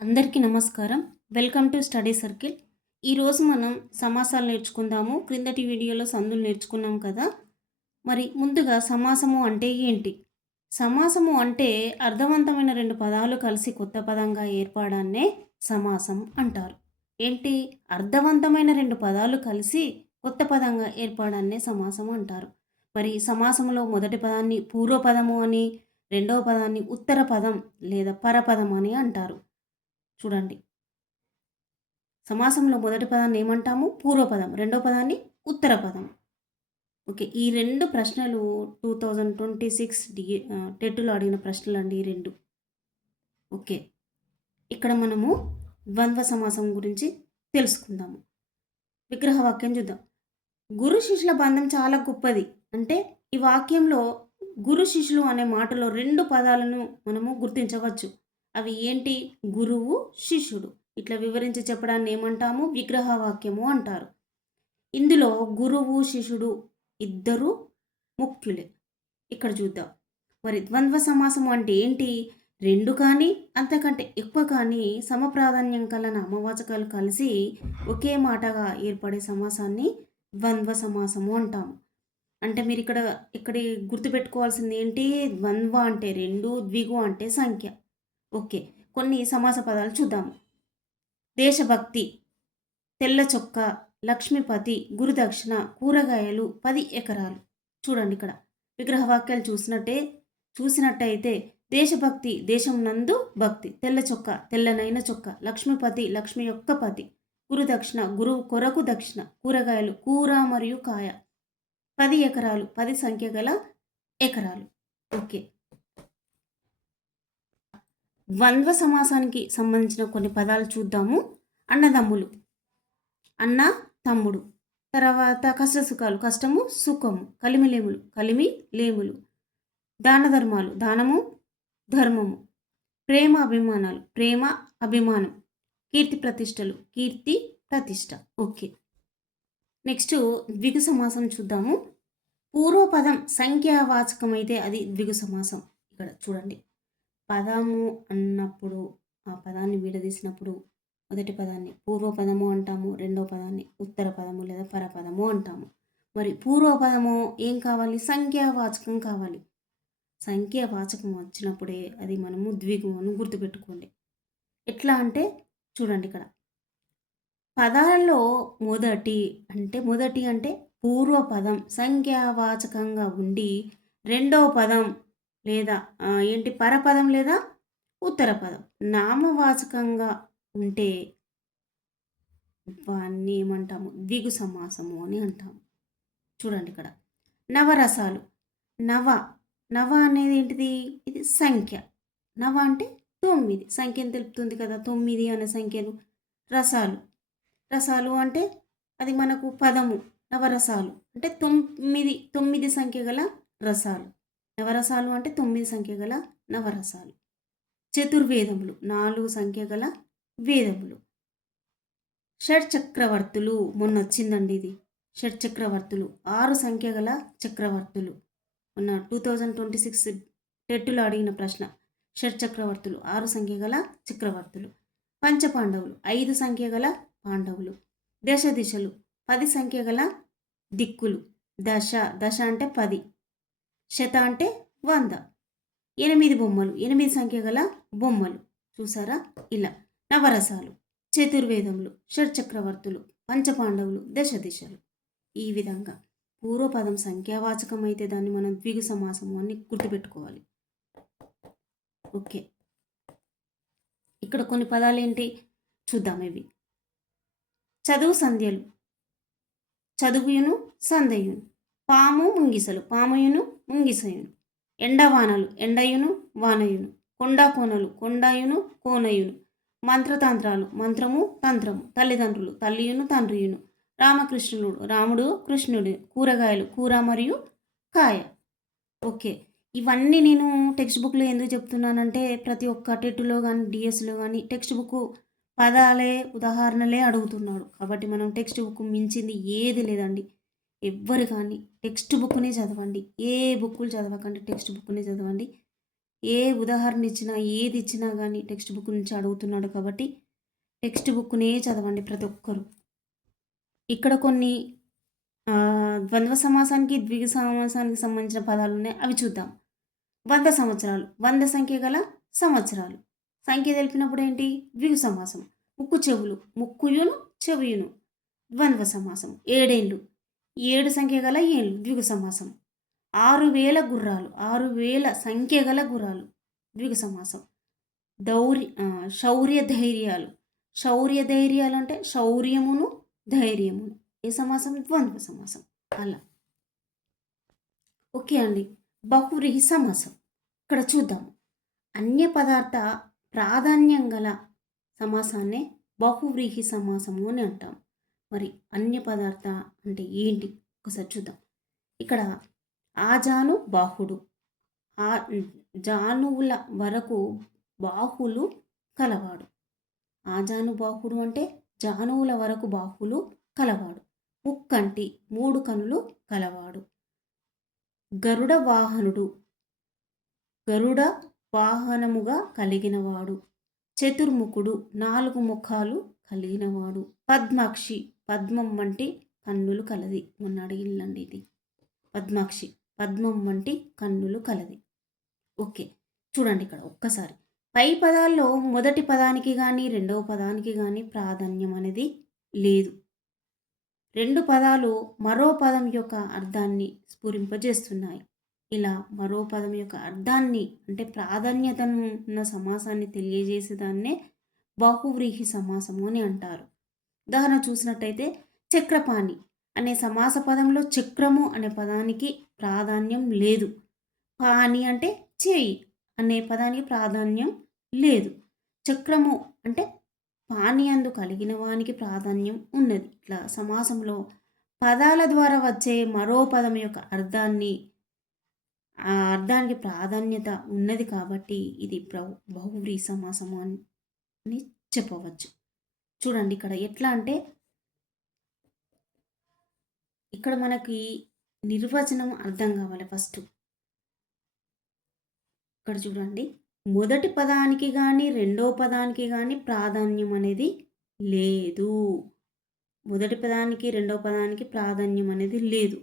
అందరికీ నమస్కారం. Welcome to study circle. ఈరోజు మనం సమాసాలు నేర్చుకుందాము. క్రిందటి వీడియోలో సందులు నేర్చుకున్నాం కదా! మరి ముందుగా సమాసము అంటే ఏంటి? సమాసము అంటే అర్థవంతమైన 2 పదాలు కలిసి కొత్త పదంగా ఏర్పడాన్నే సమాసం అంటారు. ఏంటి? అర్థవంతమైన 2 పదాలు కలిసి కొత్త పదంగా ఏర్పడాన్నే సమాసం అంటారు. మరి సమాసంలో మొదటి పదాన్ని పూర్వపదము అని, రెండవ పదాన్ని ఉత్తర పదం లేదా పరపదం అని అంటారు. చూడండి. సమాసంలో మొదటి పదాన్ని ఏమంటాము? పూర్వపదం. రెండో పదాన్ని ఉత్తర పదం. ఓకే. ఈ 2 ప్రశ్నలు 2026 టెట్‌లో అడిగిన ప్రశ్నలండి ఈ 2. ఓకే. ఇక్కడ మనము ద్వంద్వ సమాసం గురించి తెలుసుకుందాము. విగ్రహ వాక్యం చూద్దాం. గురు శిష్యుల బంధం చాలా గొప్పది. అంటే ఈ వాక్యంలో గురు శిష్యులు అనే మాటలో 2 పదాలను మనము గుర్తించవచ్చు. అవి ఏంటి? గురువు, శిష్యుడు. ఇట్లా వివరించి చెప్పడాన్ని ఏమంటాము? విగ్రహ వాక్యము అంటారు. ఇందులో గురువు, శిష్యుడు ఇద్దరు ముఖ్యులే. ఇక్కడ చూద్దాం. మరి ద్వంద్వ సమాసం అంటే ఏంటి? 2 కానీ అంతకంటే ఎక్కువ కానీ సమప్రాధాన్యం కల నామవాచకాలు కలిసి ఒకే మాటగా ఏర్పడే సమాసాన్ని ద్వంద్వ సమాసము అంటాము. అంటే మీరు ఇక్కడ గుర్తుపెట్టుకోవాల్సింది ఏంటి? ద్వంద్వ అంటే 2, ద్విగు అంటే సంఖ్య. ఓకే. కొన్ని సమాస పదాలు చూద్దాము. దేశభక్తి, తెల్ల చొక్కా, లక్ష్మీపతి, గురుదక్షిణ, కూరగాయలు, 10 ఎకరాలు. చూడండి ఇక్కడ విగ్రహ వాక్యాలు చూసినట్టయితే దేశభక్తి, దేశం నందు భక్తి, తెల్ల చొక్కా, తెల్లనైన చొక్కా, లక్ష్మీపతి, లక్ష్మి యొక్క పతి, గురుదక్షిణ, గురువు కొరకు దక్షిణ, కూరగాయలు, కూర మరియు కాయ, 10 ఎకరాలు, 10 సంఖ్య గల ఎకరాలు. ఓకే. ద్వంద్వ సమాసానికి సంబంధించిన కొన్ని పదాలు చూద్దాము. అన్నదమ్ములు, అన్న తమ్ముడు. తర్వాత కష్టసుఖాలు, కష్టము సుఖము. కలిమిలేములు, కలిమి లేములు. దాన ధర్మాలు, దానము ధర్మము. ప్రేమ అభిమానాలు, ప్రేమ అభిమానం. కీర్తి ప్రతిష్టలు, కీర్తి ప్రతిష్ట. ఓకే. నెక్స్ట్ ద్విగు సమాసం చూద్దాము. పూర్వపదం సంఖ్యావాచకం అయితే అది ద్విగు సమాసం. ఇక్కడ చూడండి. పదము అన్నప్పుడు ఆ పదాన్ని విడదీసినప్పుడు మొదటి పదాన్ని పూర్వపదము అంటాము, రెండో పదాన్ని ఉత్తర పదము లేదా పరపదము అంటాము. మరి పూర్వపదము ఏం కావాలి? సంఖ్యావాచకం కావాలి. సంఖ్యావాచకం వచ్చినప్పుడే అది మనము ద్విగు అని గుర్తుపెట్టుకోండి. ఎట్లా అంటే చూడండి ఇక్కడ పదాలలో మొదటి అంటే పూర్వపదం సంఖ్యావాచకంగా ఉండి రెండో పదం లేదా పరపదం లేదా ఉత్తర పదం నామవాచకంగా ఉంటే వాన్ని ఏమంటాము? ద్విగు సమాసము అని అంటాము. చూడండి ఇక్కడ నవరసాలు. నవ అనేది ఏంటిది? ఇది సంఖ్య. నవ అంటే 9 సంఖ్యను తెలుపుతుంది కదా, 9 అనే సంఖ్యను. రసాలు అంటే అది మనకు పదము. నవరసాలు అంటే 9 సంఖ్య గల రసాలు. నవరసాలు అంటే 9 సంఖ్య గల నవరసాలు. చతుర్వేదములు 4 సంఖ్య గల వేదములు. షడ్చక్రవర్తులు మొన్న వచ్చిందండి ఇది. షడ్చక్రవర్తులు 6 సంఖ్య గల చక్రవర్తులు. మొన్న 2026 టెట్లో అడిగిన ప్రశ్న. షడ్చక్రవర్తులు 6 సంఖ్య గల చక్రవర్తులు. పంచపాండవులు 5 సంఖ్య గల పాండవులు. దిశలు 10 సంఖ్య గల దిక్కులు. దశ అంటే 10. శత అంటే 100. 8 బొమ్మలు 8 సంఖ్య గల బొమ్మలు. చూసారా? ఇలా నవరసాలు, చతుర్వేదములు, షడ్చక్రవర్తులు, పంచపాండవులు, దిశలు. ఈ విధంగా పూర్వపదం సంఖ్యావాచకం అయితే దాన్ని మనం ద్విగు సమాసము అని గుర్తుపెట్టుకోవాలి. ఓకే. ఇక్కడ కొన్ని పదాలు ఏంటి చూద్దాం. ఇవి చదువు సంధ్యలు, చదువుయును సందయును. పాము ముంగిసలు, పాముయును ముంగిసయును. ఎండవానలు, ఎండయును వానయును. కొండకోనలు, కొండయును కోనయును. మంత్రతంత్రాలు, మంత్రము తంత్రము. తల్లిదండ్రులు, తల్లియును తండ్రియును. రామకృష్ణుడు, రాముడు కృష్ణుడు. కూరగాయలు, కూర మరియు కాయ. ఓకే. ఇవన్నీ నేను టెక్స్ట్ బుక్లో ఎందుకు చెప్తున్నానంటే ప్రతి ఒక్క టెట్లో కానీ డిఎస్లో కానీ టెక్స్ట్ బుక్ పదాలే ఉదాహరణలే అడుగుతున్నాడు. కాబట్టి మనం టెక్స్ట్ బుక్ మించింది ఏది లేదండి. ఎవ్వరు కానీ టెక్స్ట్ బుక్ని చదవండి. ఏ బుక్కులు చదవకండి, టెక్స్ట్ బుక్ని చదవండి. ఏ ఉదాహరణ ఇచ్చినా, ఏది ఇచ్చినా గానీ టెక్స్ట్ బుక్ నుంచి అడుగుతున్నాడు కాబట్టి టెక్స్ట్ బుక్‌నే చదవండి ప్రతి ఒక్కరు. ఇక్కడ కొన్ని ద్వంద్వ సమాసానికి, ద్విగు సమాసానికి సంబంధించిన పదాలున్నాయి. అవి చూద్దాం. 100 సంవత్సరాలు. 100 సంఖ్య గల సంవత్సరాలు. సంఖ్య తెలిపినప్పుడు ఏంటి? ద్విగు సమాసం. ముక్కు చెవులు. ముక్కుయును, చెవియును. ద్వంద్వ సమాసం. 7 ఏళ్ళు. 7 సంఖ్య గల ఏళ్ళు. ద్విగు సమాసం. 6000 గుర్రాలు. 6000 సంఖ్య గల గుర్రాలు. ద్విగు సమాసం. శౌర్య ధైర్యాలు. శౌర్య ధైర్యాలు అంటే శౌర్యమును, ధైర్యమును. ఏ సమాసం? ద్వంద్వ సమాసం. అలా. ఓకే అండి. బహువ్రీహి సమాసం. ఇక్కడ చూద్దాం. అన్య పదార్థ ప్రాధాన్యం గల సమాసాన్నే బహువ్రీహి సమాసము అని అంటాం. మరి అన్య పదార్థ అంటే ఏంటి? ఒకసారి చూద్దాం. ఇక్కడ ఆజాను బాహుడు. ఆ జానువుల వరకు బాహులు కలవాడు. ఆజానుబాహుడు అంటే జానువుల వరకు బాహులు కలవాడు. ముక్కంటి 3 కనులు కలవాడు. గరుడ వాహనుడు. గరుడ వాహనముగా కలిగినవాడు. చతుర్ముఖుడు 4 ముఖాలు కలిగినవాడు. పద్మాక్షి పద్మం వంటి కన్నులు కలది. మొన్న అడిగిల్లండి ఇది. పద్మాక్షి పద్మం వంటి కన్నులు కలది. ఓకే, చూడండి ఇక్కడ ఒక్కసారి. పై పదాల్లో మొదటి పదానికి కానీ రెండవ పదానికి కానీ ప్రాధాన్యం అనేది లేదు. 2 పదాలు మరో పదం యొక్క అర్థాన్ని స్ఫురింపజేస్తున్నాయి. ఇలా మరో పదం యొక్క అర్థాన్ని అంటే ప్రాధాన్యతను ఉన్న సమాసాన్ని తెలియజేసేదాన్నే బహువ్రీహి సమాసము అని అంటారు. ఉదాహరణ చూసినట్టయితే చక్రపాణి అనే సమాస పదంలో చక్రము అనే పదానికి ప్రాధాన్యం లేదు. పాని అంటే చేయి అనే పదానికి ప్రాధాన్యం లేదు. చక్రము అంటే పాని అందు కలిగిన వానికి ప్రాధాన్యం ఉన్నది. ఇట్లా సమాసంలో పదాల ద్వారా వచ్చే మరో పదం యొక్క అర్థాన్ని ఆ అర్థానికి ప్రాధాన్యత ఉన్నది కాబట్టి ఇది బహువ్రీహి సమాసము అని చెప్పవచ్చు. చూడండి ఇక్కడ ఎట్లా అంటే ఇక్కడ మనకి నిర్వచనం అర్థం కావాలి ఫస్ట్. ఇక్కడ చూడండి, మొదటి పదానికి కానీ రెండో పదానికి కానీ ప్రాధాన్యం అనేది లేదు. మొదటి పదానికి రెండో పదానికి ప్రాధాన్యం అనేది లేదు.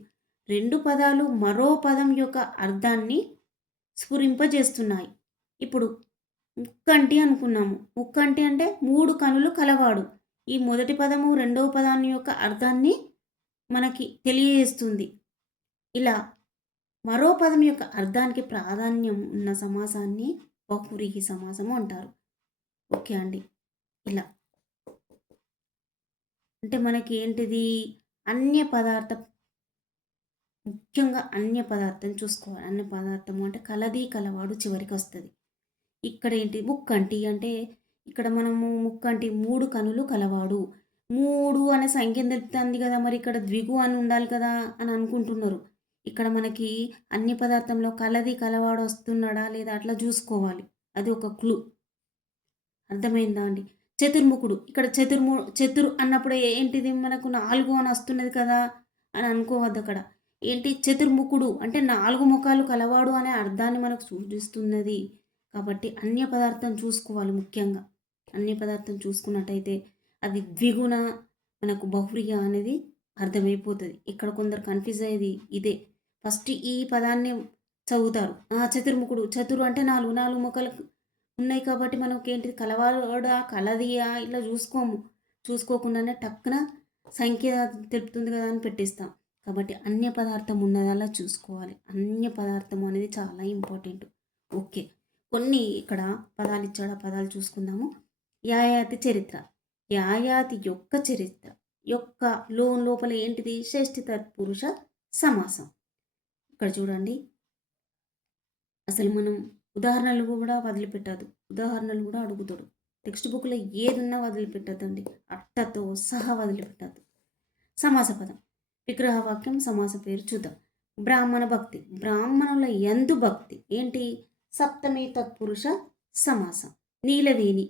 2 పదాలు మరో పదం యొక్క అర్థాన్ని స్ఫురింపజేస్తున్నాయి. ఇప్పుడు ముక్కంటి అనుకున్నాము. ముక్కంటి అంటే 3 కనులు కలవాడు. ఈ మొదటి పదము రెండవ పదాన్ని యొక్క అర్థాన్ని మనకి తెలియజేస్తుంది. ఇలా మరో పదం యొక్క అర్థానికి ప్రాధాన్యం ఉన్న సమాసాన్ని బహువ్రీహి సమాసము అంటారు. ఓకే అండి. ఇలా అంటే మనకి ఏంటిది? అన్య పదార్థం, ముఖ్యంగా అన్య పదార్థం చూసుకోవాలి. అన్య పదార్థము అంటే కలది కలవాడు చివరికి వస్తుంది. ఇక్కడ ఏంటి? ముక్కంటి అంటే ఇక్కడ మనము ముక్కంటి 3 కనులు కలవాడు. 3 అనే సంఖ్యను తెలుపుతుంది కదా, మరి ఇక్కడ ద్విగు అని ఉండాలి కదా అని అనుకుంటున్నారు. ఇక్కడ మనకి అన్ని పదార్థంలో కలది కలవాడు వస్తున్నాడా లేదా అట్లా చూసుకోవాలి. అది ఒక క్లూ. అర్థమైందా అండి? చతుర్ముఖుడు ఇక్కడ చతురు అన్నప్పుడు ఏంటిది? మనకు 4 అని వస్తున్నది కదా అని అనుకోవద్దు. అక్కడ ఏంటి? చతుర్ముఖుడు అంటే 4 ముఖాలు కలవాడు అనే అర్థాన్ని మనకు సూచిస్తున్నది. కాబట్టి అన్య పదార్థం చూసుకోవాలి ముఖ్యంగా. అన్య పదార్థం చూసుకున్నట్టయితే అది ద్విగుణ మనకు బహువ్రీహి అనేది అర్థమైపోతుంది. ఇక్కడ కొందరు కన్ఫ్యూజ్ అయ్యేది ఇదే. ఫస్ట్ ఈ పదాన్ని చదువుతారు. చతుర్ముఖుడు, చతురు అంటే 4 ముఖాలు ఉన్నాయి కాబట్టి మనకి ఏంటిది? కలవాడా కలదియా ఇట్లా చూసుకోకుండానే టక్కున సంఖ్య తెలుపుతుంది కదా అని పెట్టేస్తాం. కాబట్టి అన్య పదార్థం ఉన్నదలా చూసుకోవాలి. అన్య పదార్థం అనేది చాలా ఇంపార్టెంట్. ఓకే, కొన్ని ఇక్కడ పదాలు ఇచ్చాడు, ఆ పదాలు చూసుకుందాము. యాయాతి చరిత్ర. యాయాతి యొక్క చరిత్ర యొక్క లోపల ఏంటిది? షష్ఠి తత్పురుష సమాసం. ఇక్కడ చూడండి, అసలు మనం ఉదాహరణలు కూడా వదిలిపెట్టదు. ఉదాహరణలు కూడా అడుగుతాడు. టెక్స్ట్ బుక్లో ఏదున్నా వదిలిపెట్టద్దండి. అట్టతో సహా వదిలిపెట్టద్దు. సమాస పదం, విగ్రహవాక్యం, సమాస పేరు చూద్దాం. బ్రాహ్మణ భక్తి. బ్రాహ్మణుల యందు భక్తి ఏంటి? సప్తమి తత్పురుష సమాసం. నీలవేణి.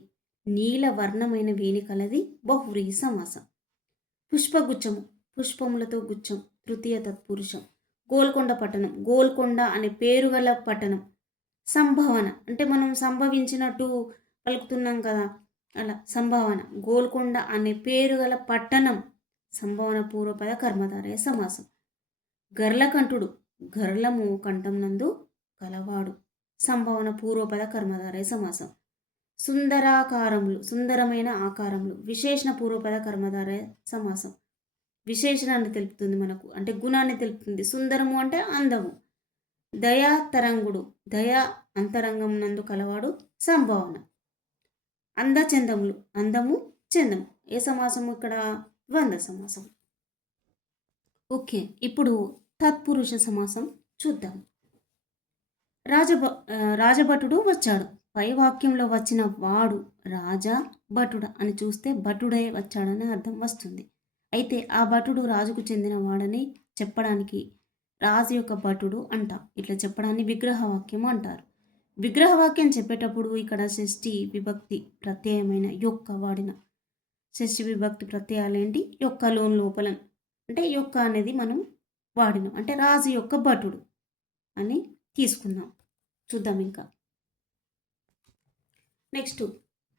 నీలవర్ణమైన వేణి కలది బహువ్రీహి సమాసం. పుష్పగుచ్చము. పుష్పములతో గుచ్చం తృతీయ తత్పురుషం. గోల్కొండ పట్టణం. గోల్కొండ అనే పేరు గల పట్టణం సంభావన అంటే మనం సంభవించినట్టు పలుకుతున్నాం కదా! అలా సంభావన. గోల్కొండ అనే పేరు గల పట్టణం. సంభావన పూర్వపద కర్మధారయ సమాసం. గర్లకంఠుడు గర్లము కంఠం నందు కలవాడు. సంభావన పూర్వపద కర్మధారయ సమాసం. సుందరాకారములు సుందరమైన ఆకారములు. విశేషణ పూర్వపద కర్మధారయ సమాసం. విశేషణాన్ని తెలుపుతుంది మనకు, అంటే గుణాన్ని తెలుపుతుంది. సుందరము అంటే అందము. దయా తరంగుడు దయా అంతరంగం నందు కలవాడు. సంభావన. అందచందములు అందము చందము. ఏ సమాసము ఇక్కడ? ద్వంద్వ సమాసం. ఓకే, ఇప్పుడు తత్పురుష సమాసం చూద్దాం. రాజభటుడు వచ్చాడు. పై వాక్యంలో వచ్చిన వాడు రాజా భటుడ అని చూస్తే భటుడే వచ్చాడని అర్థం వస్తుంది. అయితే ఆ భటుడు రాజుకు చెందిన వాడని చెప్పడానికి రాజు యొక్క భటుడు అంటాం. ఇట్లా చెప్పడాన్ని విగ్రహవాక్యం అంటారు. విగ్రహవాక్యం చెప్పేటప్పుడు ఇక్కడ షష్ఠి విభక్తి ప్రత్యయమైన యొక్క వాడిన. షష్ఠి విభక్తి ప్రత్యయాలు ఏంటి? యొక్క లోన్ లోపల అంటే యొక్క అనేది మనం వాడినాం. అంటే రాజు యొక్క భటుడు అని తీసుకుందాం. చూద్దాం ఇంకా. నెక్స్ట్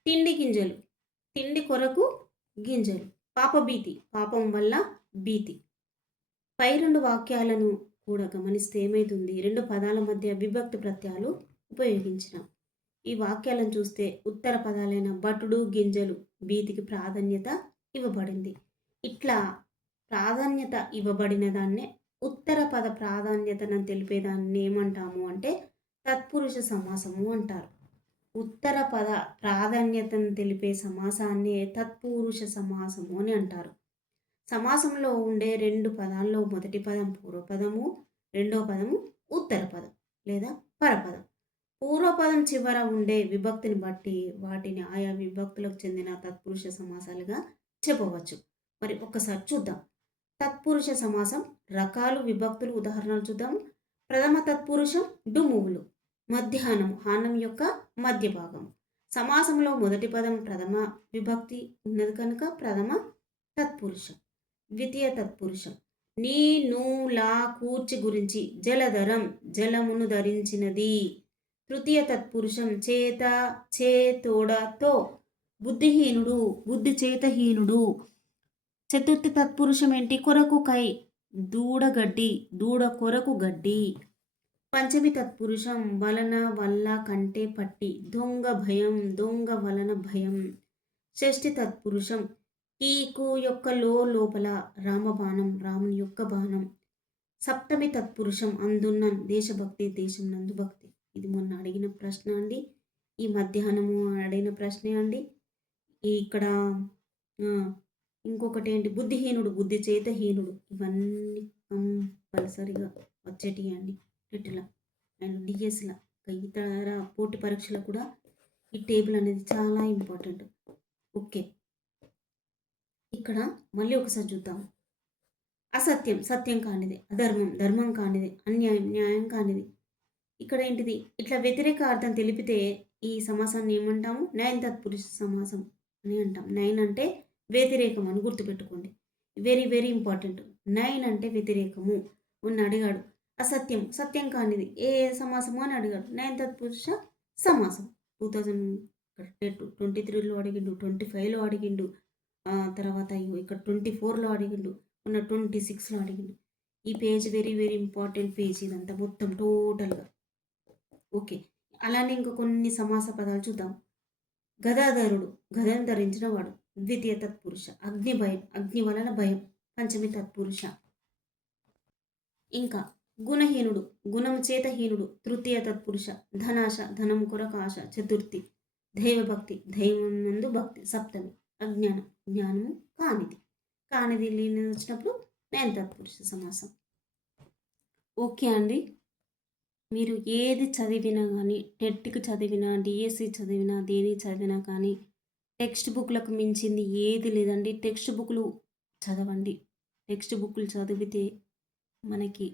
తిండి గింజలు. తిండి కొరకు గింజలు. పాపభీతి పాపం వల్ల భీతి. పై రెండు వాక్యాలను కూడా గమనిస్తే ఏమైతుంది? రెండు పదాల మధ్య విభక్తి ప్రత్యయాలు ఉపయోగించిన. ఈ వాక్యాలను చూస్తే ఉత్తర పదాలైన భటుడు గింజలు భీతికి ప్రాధాన్యత ఇవ్వబడింది. ఇట్లా ప్రాధాన్యత ఇవ్వబడిన దాన్నే ఉత్తర పద ప్రాధాన్యతను తెలిపేదాన్ని ఏమంటాము అంటే తత్పురుష సమాసము అంటారు. ఉత్తర పద ప్రాధాన్యతను తెలిపే సమాసాన్ని తత్పురుష సమాసము అని అంటారు. సమాసంలో ఉండే రెండు పదాల్లో మొదటి పదం పూర్వపదము, రెండో పదము ఉత్తర పదం లేదా పరపదం. పూర్వపదం చివర ఉండే విభక్తిని బట్టి వాటిని ఆయా విభక్తులకు చెందిన తత్పురుష సమాసాలుగా చెప్పవచ్చు. మరి ఒక్కసారి చూద్దాం. తత్పురుష సమాసం రకాలు, విభక్తులు, ఉదాహరణలు చూద్దాం. ప్రథమ తత్పురుషం డుమువులు. మధ్యాహ్నం హానం యొక్క మధ్య భాగం. సమాసంలో మొదటి పదం ప్రథమ విభక్తి ఉన్నది కనుక ప్రథమ తత్పురుషం. ద్వితీయ తత్పురుషం నీ ను లా కూర్చి గురించి. జలధరం జలమును ధరించినది. తృతీయ తత్పురుషం చేత చే తోడ తో. బుద్ధిహీనుడు బుద్ధి చేతహీనుడు. చతుర్థ తత్పురుషం ఏంటి? కొరకు కై. దూడగడ్డి దూడ కొరకు గడ్డి. పంచమి తత్పురుషం వలన వల్ల కంటే పట్టి. దొంగ భయం దొంగ వలన భయం. షష్ఠి తత్పురుషం కీకు యొక్క లోపల రామబాణం రాముని యొక్క బాణం. సప్తమి తత్పురుషం అందున్న దేశభక్తి దేశం నందు భక్తి. ఇది మొన్న అడిగిన ప్రశ్న అండి. ఈ మధ్యాహ్నము అడిగిన ప్రశ్నే అండి. ఇక్కడ ఇంకొకటి ఏంటి? బుద్ధిహీనుడు బుద్ధి చేతహీనుడు. ఇవన్నీ కంపల్సరిగా వచ్చేటి అండి టెట్లా అండ్ డిఎస్లా ఇతర పోటీ పరీక్షలకు కూడా ఈ టేబుల్ అనేది చాలా ఇంపార్టెంట్. ఓకే, ఇక్కడ మళ్ళీ ఒకసారి చూద్దాం. అసత్యం సత్యం కానిది. అధర్మం ధర్మం కానిది. అన్యాయం న్యాయం కానిది. ఇక్కడ ఏంటిది? ఇట్లా వ్యతిరేక అర్థం తెలిపితే ఈ సమాసాన్ని ఏమంటాము? నైన్ తత్పురుష సమాసం అని అంటాం. నైన్ అంటే వ్యతిరేకం అని గుర్తుపెట్టుకోండి. Very very important. నైన్ అంటే వ్యతిరేకము. ఉన్న అడిగాడు అసత్యం సత్యం కానిది ఏ సమాసము అని అడిగాడు. నైన్ తత్పురుష సమాసం. 2023లో అడిగిండు, 25లో అడిగిండు, తర్వాత ఇక్కడ 24లో అడిగిండు, ఉన్న 26లో అడిగిండు. ఈ page very very important page ఇదంతా మొత్తం టోటల్గా. ఓకే, అలానే ఇంకా కొన్ని సమాస పదాలు చూద్దాం. గదాధరుడు గదను ధరించిన వాడు. ద్వితీయ తత్పురుష. అగ్ని భయం అగ్ని వలన భయం. పంచమి తత్పురుష. ఇంకా గుణహీనుడు గుణము చేతహీనుడు. తృతీయ తత్పురుష. ధనాశ ధనము కొరకు ఆశ. చతుర్థి దైవభక్తి దైవం నందు భక్తి. సప్తమి అజ్ఞానం జ్ఞానము కానిది. కానిది లేని వచ్చినప్పుడు నైన్ తత్పురుష సమాసం. ఓకే అండి, మీరు ఏది చదివినా కానీ, టెట్కి చదివినా, డిఎస్సి చదివినా, దేని చదివినా కానీ టెక్స్ట్ బుక్లకు మించింది ఏది లేదండి. టెక్స్ట్ బుక్లు చదవండి. టెక్స్ట్ బుక్లు చదివితే మనకి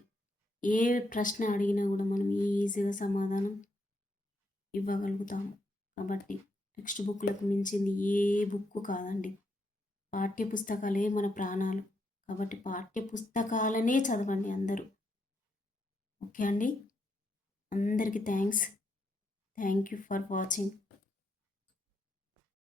ఏ ప్రశ్న అడిగినా కూడా మనం ఈజీగా సమాధానం ఇవ్వగలుగుతాము. కాబట్టి టెక్స్ట్ బుక్లకు మించింది ఏ బుక్ కాదండి. పాఠ్య పుస్తకాలే మన ప్రాణాలు. కాబట్టి పాఠ్య పుస్తకాలనే చదవండి అందరూ. ఓకే అండి, అందరికీ thanks. Thank you for watching.